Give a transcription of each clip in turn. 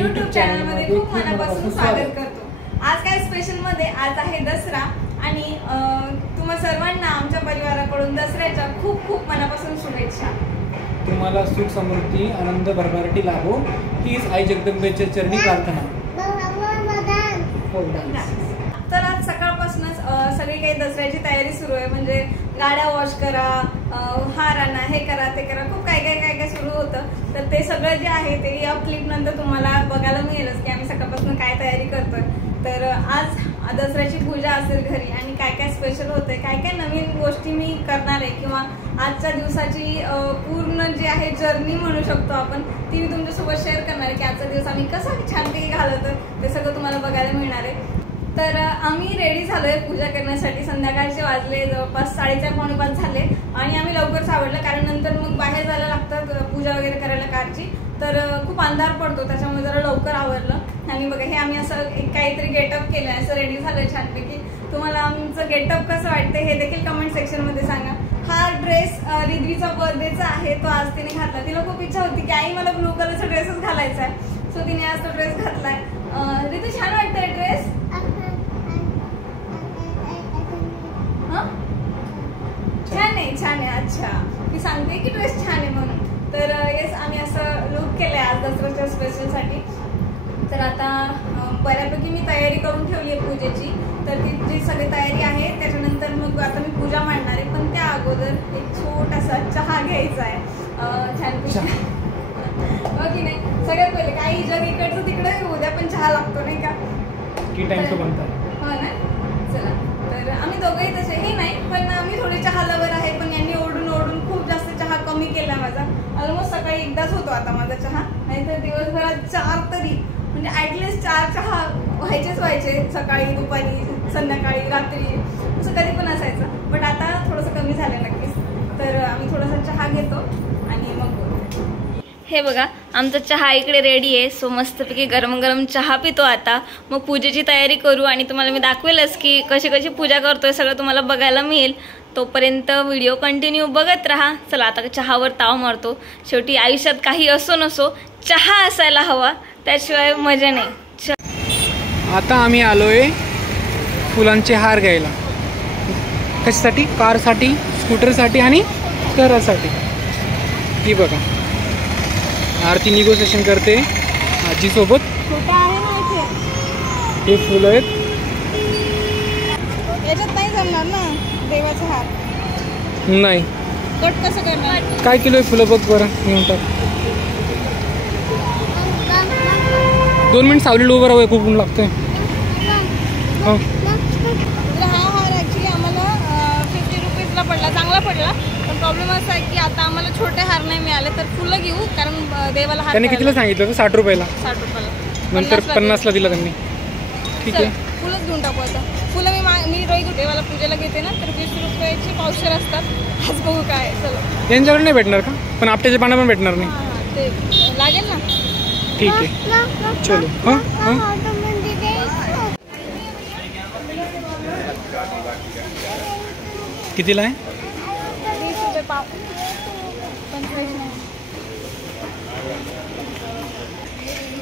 YouTube चॅनलमध्ये खूप मनापासून स्वागत करतो। आज काय स्पेशल मध्ये आज आहे दसरा आणि तुम्हा सर्वांना आमच्या परिवाराकडून दसऱ्याच्या खूप खूप मनापासून शुभेच्छा। तुम्हाला सुख समृद्धी आनंद भरभराटी लाभो हीच आई जगदंबेच्या चरणी प्रार्थना। तर आज सकाळपासूनच सगळी काही दसऱ्याची तयारी सुरू आहे, म्हणजे गाड्या वॉश करा, हार आणा, हे करा ते करा, खूप काय सुरू होतं। तर ते सगळं जे आहे ते या क्लिप नंतर तुम्हाला बघायला मिळेलच की आम्ही सकाळपासून काय तयारी करतोय। तर आज दसऱ्याची पूजा असेल घरी आणि काय स्पेशल होतंय, काय नवीन गोष्टी मी करणार आहे किंवा आजच्या दिवसाची पूर्ण जी आहे जर्नी म्हणू शकतो आपण, ती मी तुमच्यासोबत शेअर करणार आहे की आजचा दिवस आम्ही कसा छानपैकी घालवतो ते सगळं तुम्हाला बघायला मिळणार आहे। तर आम्ही रेडी झालोय पूजा करण्यासाठी। संध्याकाळचे वाजले जवळपास 4:30-4:45 झाले आणि आम्ही लवकरच आवडलं, कारण नंतर मग बाहेर जायला लागतं पूजा वगैरे करायला कारची, तर खूप अंधार पडतो, त्याच्यामुळे जरा लवकर आवरलं। आणि बघा हे आम्ही असं एक काहीतरी गेटअप केलंय, असं रेडी झालोय छानपैकी। तुम्हाला आमचं गेटअप कसं वाटतंय हे देखील कमेंट सेक्शन मध्ये सांगा। हा ड्रेस रिद्वीचा बर्थडेचा आहे, तो आज तिने घातला। तिला खूप इच्छा होती की आई मला ब्लू कलरचा ड्रेसच घालायचा आहे, सो तिने आज तो ड्रेस घातलाय। रिद्वी छान वाटतंय ड्रेस? छान आहे। अच्छा, ती सांगते की ड्रेस छान आहे म्हणून। तर येस आम्ही असं लुक केलंय आज दसऱ्याच्या स्पेशल साठी। तर आता बऱ्यापैकी मी तयारी करून ठेवली आहे पूजेची, तर ती जी सगळी तयारी आहे त्याच्यानंतर मग आता मी पूजा मांडणार आहे, पण त्या अगोदर एक छोटासा चहा घ्यायचा आहे छानपैकी, हो की नाही? सगळ्यात पहिले काही जग इकडचं तिकडे उद्या पण चहा लागतो नाही का, हो ना? चला, तर आम्ही दोघंही तसे हे नाही, पण आम्ही थोडे चहा लवर आहे, पण यांनी ओढून खूप जास्त चहा कमी केला माझा। ऑलमोस्ट सकाळी एकदाच होतो आता माझा चहा, नाहीतर दिवसभरात 4 तरी, म्हणजे ऍटलिस्ट 4 चहा व्हायचे, सकाळी, दुपारी, संध्याकाळी, रात्री, असं कधी पण असायचं। बट आता थोडंसं कमी झालं नक्कीच। तर आम्ही थोडासा चहा घेतो आणि मग हे बघा आमचा चहा इकडे रेडी आहे। सो मस्तपैकी गरम गरम चहा पितो आता, मग पूजेची तयारी करू आणि तुम्हाला मी दाखवेलच की कशी पूजा करतोय, सगळं तुम्हाला बघायला मिळेल। तोपर्यंत व्हिडिओ कंटिन्यू बघत राहा। चला आता चहावर ताव मारतो। शेवटी आयुष्यात काही असो नसो चहा असायला हवा, त्याशिवाय मजा नाही। आता आम्ही आलोय फुलांचे हार घ्यायला, कशासाठी? कारसाठी, स्कूटरसाठी आणि घरासाठी। ही बघा आरती निगोसिएशन करते आजी सोबत। हे फुलं आहेत, याच्यात नाही जमणार ना देवाचा हार, नाही कट कसं करणार? काय किलो आहे फुलं बघ बरं, मिनिटात 2 मिनिट सावलीला उभं राहूया, खूप ऊन लागतंय। हो, हा हार ऍक्च्युली आम्हाला 50 रुपीजला पडला, चांगला पडला। पण प्रॉब्लेम असा आहे की आता आम्हाला छोटे हार नाही मिळाले, तर फुलं घेऊ, कारण देवाला हार त्यांनी कितीला सांगितलं होतं? 60 रुपयाला, 60 रुपयाला, नंतर 50ला दिला त्यांनी। ठीक आहे, फुलंच घेऊन टाकू आता। फुलं मी रोज देवाला पूजेला घेते ना, तर 20 रुपयाची पावशेर असतात। आज बघू काय, चलो। यांच्याकडे नाही भेटणार का? पण आपट्याचे पानं पण भेटणार नाही? ते लागेल ना, ठीक आहे चलो। हां कितीला आहे? 20 रुपये पाव, 25 नाही।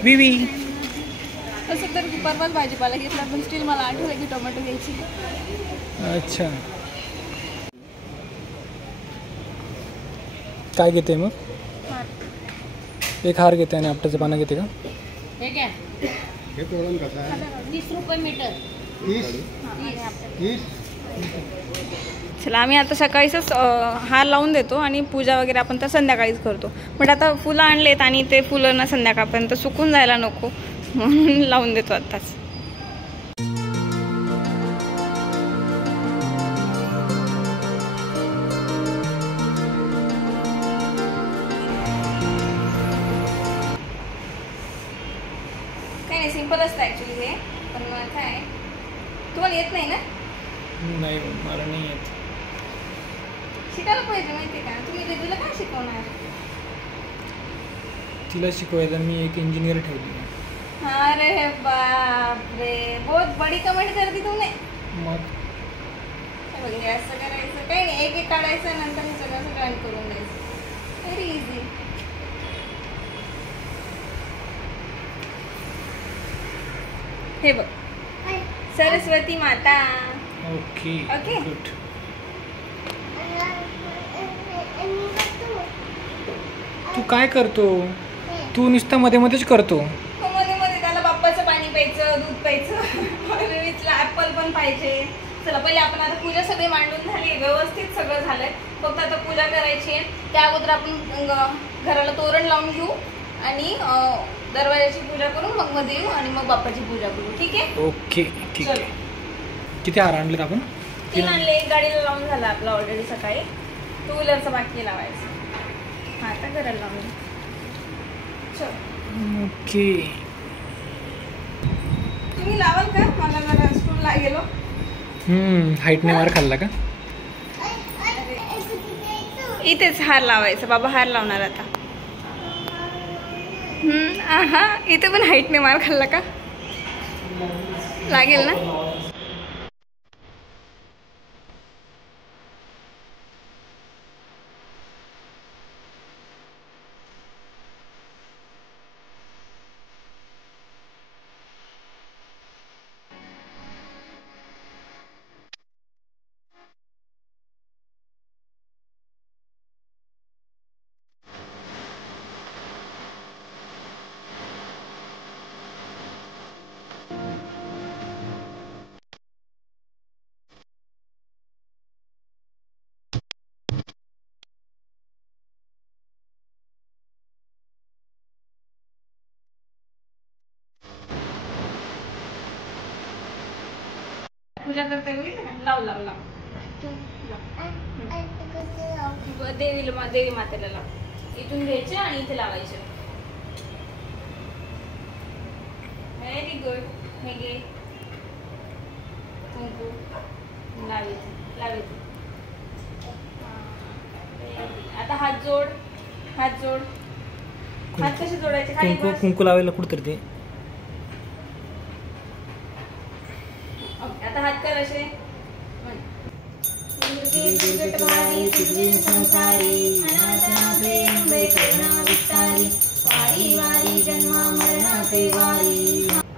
विवी तसं तर परवाच भाजीपाला घेतला, पण स्टील मला आठवलं की टोमॅटो घ्यायची। अच्छा, काय घेते मग? एक हार घेते आणि आपट्याचं पानं घेते का? हे घ्या, हे तोरण कसं आहे? 20 रुपये मीटर। 30। चला आम्ही आता सकाळीच हार लावून देतो आणि पूजा वगैरे आपण तर संध्याकाळीच करतो। बट आता फुलं आणलेत आणि ते फुलं ना संध्याकाळपर्यंत सुकून जायला नको म्हणून लावून देतो आताच। काय नाही, सिंपल असतं ऍक्च्युली हे, पण काय तुम्हाला येत नाही ना? नाही मला नाही येत, शिकायला पाहिजे माहिती का? तुम्ही दिदीला काय शिकवणार? तिला शिकवायला मी एक इंजिनियर ठेवली। अरे बाप रे, बहुत बड़ी कमेंट कर दी तूने। मग बघा असं करायचं, काही नाही, एक काढायचं नंतर हे सगळं जॉईन करून द्यायचं, व्हेरी इझी। हे बघ, सरस्वती माता. Okay okay. गुड. तू काय करतो? तू नुसतं मध्ये मध्येच करतो. मध्ये मध्ये त्याला बाप्पाचं पाणी प्यायचं, दूध प्यायचं, ऍपल पण पाहिजे. चला पहिले आपण आता पूजा सगळी मांडून झाली, व्यवस्थित सगळं झालंय. फक्त आता पूजा करायची आहे. त्या अगोदर आपण घराला तोरण लावून घेऊ आणि दरवाजाची पूजा करून मग मध्ये येऊ आणि मग बाप्पाची पूजा करू. ठीक आहे? ओके ठीक आहे. किती हार आणलेत आपण? 3 आणले. एक गाडीला लावून झाला आपला ऑलरेडी सकाळी. 2 व्हीलरचा बाकी लावायचं. हा आता घराला लावून. चल ओके. तुम्ही लावाल का? मला जरा स्कूलला गेलो. हाईटने मार खाल्ला का? इथेच हार लावायचा. बाबा हार लावणार आता. आहा, इथे पण हाईटने मार खाल्ला का? लागेल ना? पूजा करते मी. लाव लाव लाव. देवी मातेला लाव. इथून घ्यायचे आणि इथे लावायचे. Very good. हे घे कुंकू लावायचं. आता हात जोड. हात कसे जोडायचे? खाली बस. कुंकू लावायला कुठं ते. आता हात कर असे.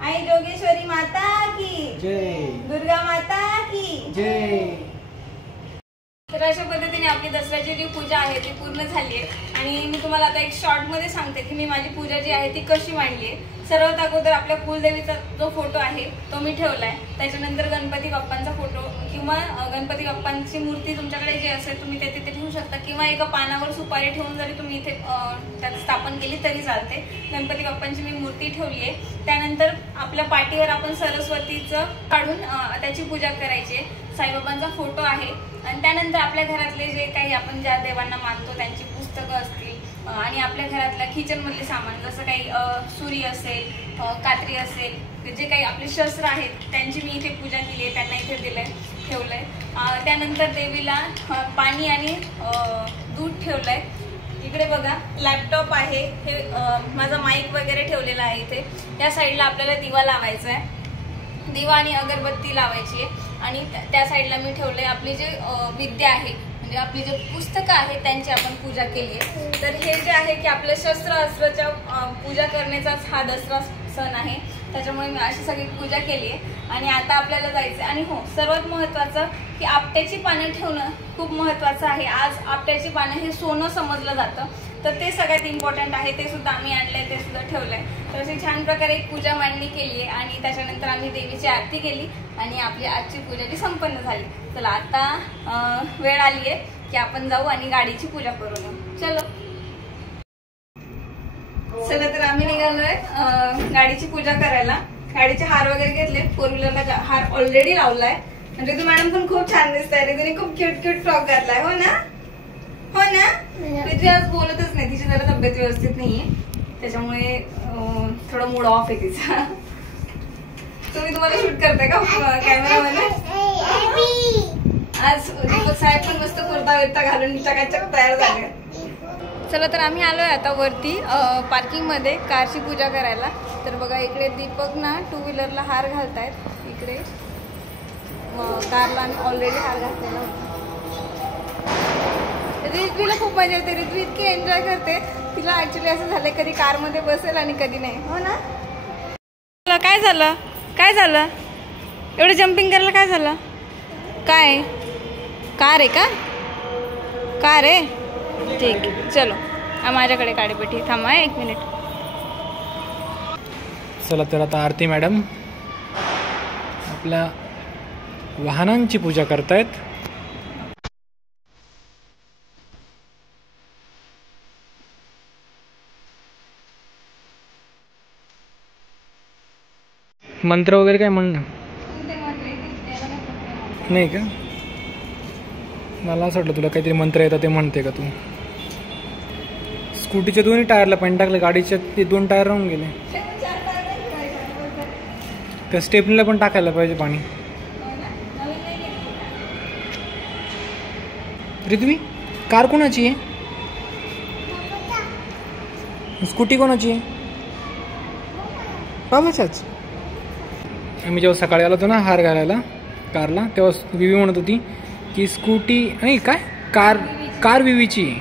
आई जोगेश्वरी माता की जय. दुर्गा माता की जय. तर अशा पद्धतीने आपली दसऱ्याची जी पूजा आहे ती पूर्ण झाली आहे. आणि मी तुम्हाला आता एक शॉर्ट मध्ये सांगते की मी माझी पूजा जी आहे ती कशी मांडली आहे. सर्वात अगोदर आपल्या कुलदेवीचा जो फोटो आहे तो मी ठेवलाय. त्याच्यानंतर गणपती बाप्पांचा फोटो किंवा गणपती बाप्पांची मूर्ती तुमच्याकडे जी असेल तुम्ही ते तिथे ठेवू शकता किंवा एका पानावर सुपारी ठेवून जरी तुम्ही इथे त्यात स्थापन केली तरी चालते. गणपती बाप्पांची मी मूर्ती ठेवली आहे. त्यानंतर आपल्या पाठीवर आपण सरस्वतीचं काढून त्याची पूजा करायची आहे. साईबाबांचा फोटो आहे. आणि त्यानंतर आपल्या घरातले जे काही आपण ज्या देवांना मानतो त्यांची पुस्तकं असतील आणि आपल्या घरातल्या किचन मधले सामान जसं काही सुरी असेल, कात्री असेल, जे काही आपले शस्त्र आहेत त्यांची मी इथे पूजा केली आहे. त्यांना इथे ठेवलंय. त्यानंतर देवीला पाणी आणि दूध ठेवलंय. इकडे बघा लॅपटॉप आहे. हे माझा माईक वगैरे ठेवलेला आहे इथे. या साईडला आपल्याला दिवा लावायचा आहे. दिवा आणि अगरबत्ती लावायची आहे. आणि त्या साईडला मी ठेवले आपली जे विद्या आहे म्हणजे आपली जे पुस्तकं आहेत त्यांची आपण पूजा केली आहे. तर हे जे आहे की आपल्या शस्त्र अस्त्राच्या पूजा करण्याचाच हा दसरा सण आहे. त्याच्यामुळे मी अशी सगळी पूजा केली आहे. आणि आता आपल्याला जायचं. आणि हो, सर्वात महत्त्वाचं की आपट्याची पानं ठेवणं खूप महत्त्वाचं आहे. आज आपट्याची पानं हे सोनं समजलं जातं. तर ते सगळ्यात इम्पॉर्टंट आहे. ते सुद्धा आम्ही आणलंय, ते सुद्धा ठेवलंय. तर अशी छान प्रकारे एक पूजा मांडणी केली आहे. आणि त्याच्यानंतर आम्ही देवीची आरती केली आणि आपली आजची पूजा जी संपन्न झाली. चला आता वेळ आली आहे की आपण जाऊ आणि गाडीची पूजा करू. चलो चला तर आम्ही निघालोय गाडीची पूजा करायला. गाडीचे हार वगैरे घेतले. 4 व्हीलरला हार ऑलरेडी लावलाय. म्हणजे तू मॅडम पण खूप छान दिसताय. रितूने खूप क्यूट फ्रॉक घातलाय. हो ना? हो ना? रितू आज बोलतच नाही. तिची जरा तब्येत व्यवस्थित नाहीये. त्याच्यामुळे थोडा मूड ऑफ आहे तिचा. तुम्ही तुम्हाला शूट करताय का कॅमेरामध्ये? आज दीपक साहेब पण मस्त कुर्ता विर्ता घालून चकाचक तयार झाले. चला तर आम्ही आलोय आता वरती पार्किंग मध्ये कारची पूजा करायला. तर बघा इकडे दीपक ना 2 व्हीलरला हार घालतायत. इकडे कारला ऑलरेडी हार घातलेला होता. रितवीला खूप मजा येते. रितवी इतकी एन्जॉय करते. तिला ऍक्च्युली असं झालंय कधी कारमध्ये बसेल आणि कधी नाही. हो ना? काय झालं? काय झालं एवढं जम्पिंग करायला? काय झालं? काय कार आहे का? कार आहे, ठीक आहे. चलो माझ्याकडे काडीपेटी. थांबा 1 मिनिट. चला तर आता आरती मॅडम आपल्या वाहनांची पूजा करतायत. मंत्र वगैरे काय म्हणणं नाही का? मला असं वाटलं तुला काहीतरी मंत्र येतं ते म्हणते का तू? स्कूटीच्या दोन्ही टायरला पाणी टाकलं, गाडीच्या ते 2 टायर राहून गेले. त्या स्टेपनीला पण टाकायला पाहिजे पाणी. रिद्वी कार कोणाची आहे? स्कूटी कोणाची आहे? बाबाच्याच. आम्ही जेव्हा सकाळी आलो होतो ना हार घालायला कारला, तेव्हा विवी म्हणत होती की स्कूटी नाही काय कार विवीची आहे.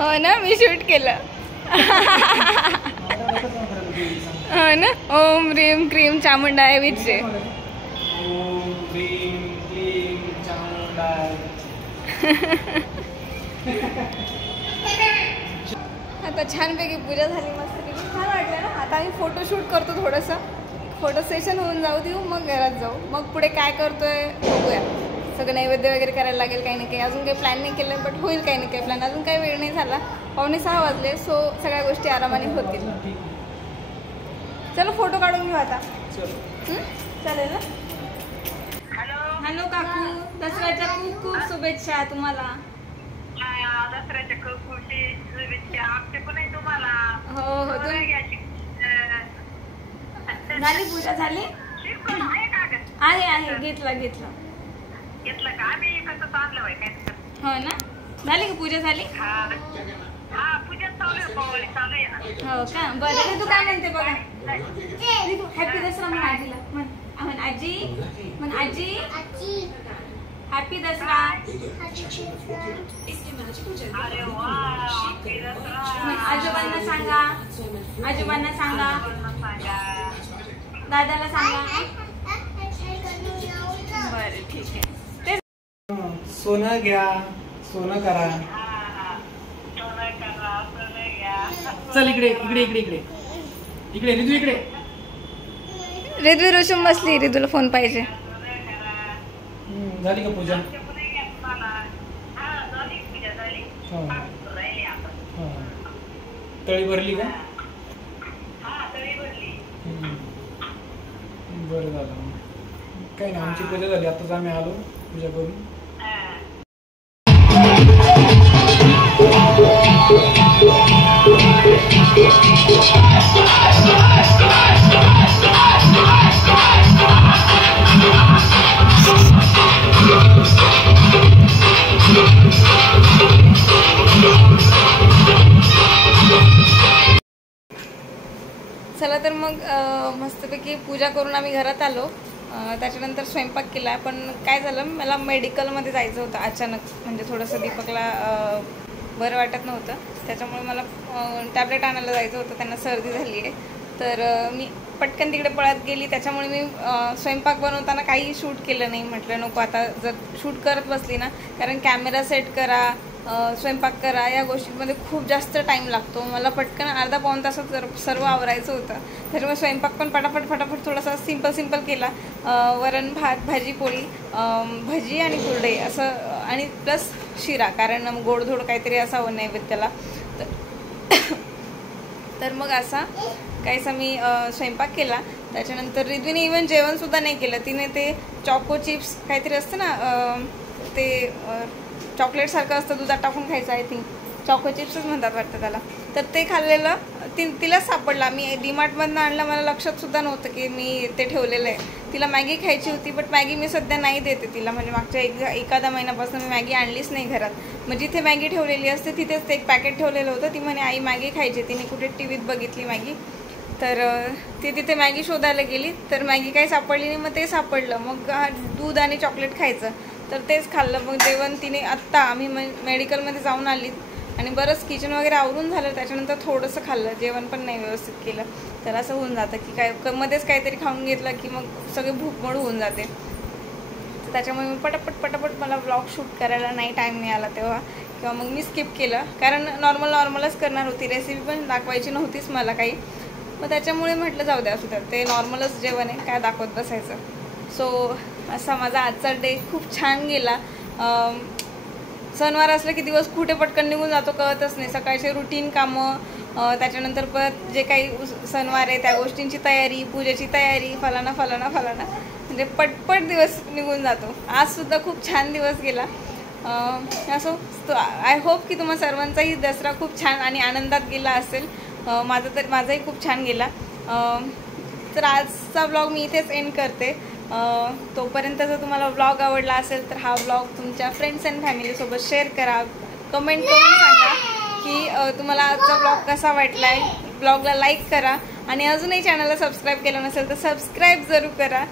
हो ना, मी शूट केलं. हो ना. ओम ह्रीम क्रीम चामुंडाय विचे. आता छानपैकी पूजा झाली, मस्त छान वाटलं ना. आता आम्ही फोटोशूट करतो, थोडंसं फोटो सेशन होऊन जाऊ देऊ, मग घरात जाऊ. मग पुढे काय करतोय बघूया. सगळं नैवेद्य वगैरे करायला लागेल, काही ना काही. अजून काही प्लॅन नाही केलं, बट होईल काही ना काही प्लॅन. अजून काही वेळ नाही झाला, 5:45 वाजले. सो सगळ्या गोष्टी आरामाने होतील. चलो फोटो काढून घेऊ आता. चालेल ना? हॅलो काकू, दसऱ्याच्या खूप खूप शुभेच्छा तुम्हाला. दसऱ्याच्या खूप खूप शुभेच्छा. आमचे पण आहे तुम्हाला. हो हो. झाली पूजा झाली? आहे घेतलं घेतलं का? आम्ही कसं आणलं बाई काय. हो ना. झाली का पूजा? झाली. हा पूजा चालू आहे ना. हो का? बरं. तू काय म्हणते बघा. हॅपी दसरा म्हण आजीला. म्हण आजी, म्हण आजी हॅपी दसरा. अरे वा, आजोबांना सांगा, आजोबांना सांगा, दादाला सांगा. बरं ठीक आहे. सोनं घ्या, सोनं करा. चल इकडे इकडे इकडे इकडे इकडे रिदू इकडे. रिदवी रुसून बसली. रिदूला फोन पाहिजे. झाली का पूजा? तळी भरली का? बरं झालं. काही नाही, आमची पूजा झाली. आताच आम्ही आलो पूजा करून. चला तर मग मस्तपैकी पूजा करून आम्ही घरात आलो. त्याच्यानंतर स्वयंपाक केला. पण काय झालं, मला मेडिकलमध्ये जायचं होतं अचानक. म्हणजे थोडंसं दीपकला बरं वाटत नव्हतं, त्याच्यामुळे मला टॅबलेट आणायला जायचं होतं. त्यांना सर्दी झाली आहे, तर मी पटकन तिकडे पळत गेली. त्याच्यामुळे मी स्वयंपाक बनवताना काही शूट केलं नाही. म्हटलं नको आता, जर शूट करत बसली ना, कारण कॅमेरा सेट करा, स्वयंपाक करा, या गोष्टींमध्ये खूप जास्त टाईम लागतो. मला पटकन अर्धा-पाऊण तासात सर्व आवरायचं होतं. त्याच्यामुळे स्वयंपाक पण फटाफट थोडासा सिंपल केला. वरण भात, भाजी पोळी, भजी आणि कुरडई असं, आणि प्लस शिरा, कारण गोडधोड काहीतरी असावं नैवेद्याला. तर मग असा काहीसा मी स्वयंपाक केला. त्याच्यानंतर रिद्वीने इव्हन जेवणसुद्धा नाही केलं. तिने ते चॉको चिप्स काहीतरी असतं ना, ते चॉकलेटसारखं असतं, दुधात टाकून खायचं. आय थिंक चॉको चिप्सच म्हणतात वाटतं त्याला. तर ते खाल्लेलं तिलाच सापडला. मी डीमार्टमधनं आणलं, मला लक्षातसुद्धा नव्हतं की मी ते ठेवलेलं आहे. तिला मॅगी खायची होती, बट मॅगी मी सध्या नाही देते तिला. म्हणजे मागच्या एखादा महिन्यापासून मी मॅगी आणलीच नाही घरात. मग जिथे मॅगी ठेवलेली असते तिथेच ते एक पॅकेट ठेवलेलं होतं. ती म्हणे आई मॅगी खायची. तिने कुठे टी व्हीत बघितली मॅगी, तर ती तिथे मॅगी शोधायला गेली, तर मॅगी काही सापडली नाही. मग ते सापडलं. मग दूध आणि चॉकलेट खायचं, तर तेच खाल्लं. मग जेवण तिने आत्ता, आम्ही मेडिकलमध्ये जाऊन आली, आणि बरंच किचन वगैरे आवरून झालं, त्याच्यानंतर थोडंसं खाल्लं, जेवण पण नाही व्यवस्थित केलं, तर असं होऊन जातं की काय मध्येच काहीतरी खाऊन घेतलं की मग सगळे भूकमळ होऊन जाते. तर त्याच्यामुळे मी पटापट मला व्लॉग शूट करायला नाही टाईम मिळाला तेव्हा, किंवा मग मी स्किप केलं, कारण नॉर्मलच करणार होती, रेसिपी पण दाखवायची नव्हतीच मला काही. मग त्याच्यामुळे म्हटलं जाऊ द्या, असू द्या, ते नॉर्मलच जेवण आहे, काय दाखवत बसायचं. सो असा माझा आजचा डे खूप छान गेला. सणवार असलं की दिवस कुठे पटकन निघून जातो कळतच नाही. सकाळचे रुटीन कामं, त्याच्यानंतर परत जे काही सणवार आहे त्या गोष्टींची तयारी, पूजेची तयारी, फलाना म्हणजे पटपट दिवस निघून जातो. आजसुद्धा खूप छान दिवस गेला. असो, आय होप की तुम्हा सर्वांचाही दसरा खूप छान आणि आनंदात गेला असेल. माझाही खूप छान गेला. तर आजचा ब्लॉग मी इथेच एंड करते. तोपर्यंत जर तुम्हाला ब्लॉग आवडला असेल तर हा ब्लॉग तुमच्या फ्रेंड्स अँड फॅमिलीसोबत शेअर करा. कमेंट करून सांगा की तुम्हाला आजचा ब्लॉग कसा वाटला आहे. ब्लॉगला लाईक करा आणि अजूनही चॅनलला सबस्क्राईब केलं नसेल तर सबस्क्राईब जरूर करा.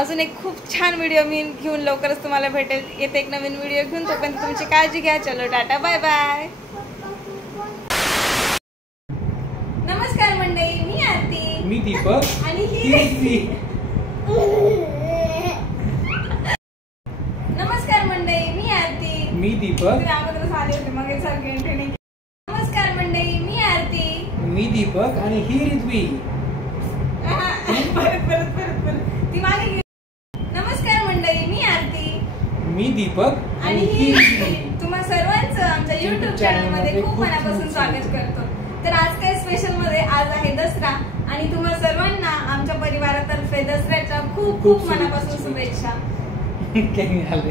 अजून एक खूप छान व्हिडिओ मी घेऊन लवकरच तुम्हाला भेटेल. येते एक नवीन व्हिडिओ घेऊन. तोपर्यंत तुमची काळजी घ्या. चलो टाटा, बाय बाय. नमस्कार मंडळी, मी आरती, मी दीपक आणि नमस्कार मंडळी, मी आरती, मी दीपक. अगोदरच आले होते मग सारखे. नमस्कार मंडळी, मी आरती, मी दीपक आणि ही रिद्वी. परत ती मागे गेली. नमस्कार मंडळी, मी आरती, मी दीपक आणि ही तुम्हा सर्वांचं आमच्या YouTube चॅनलमध्ये खूप मनापासून स्वागत करतो. तर आज काय स्पेशल मध्ये, आज आहे दसरा आणि तुम्हा सर्वांना आमच्या परिवारातर्फे दसऱ्याच्या खूप खूप मनापासून शुभेच्छा. काय झाले.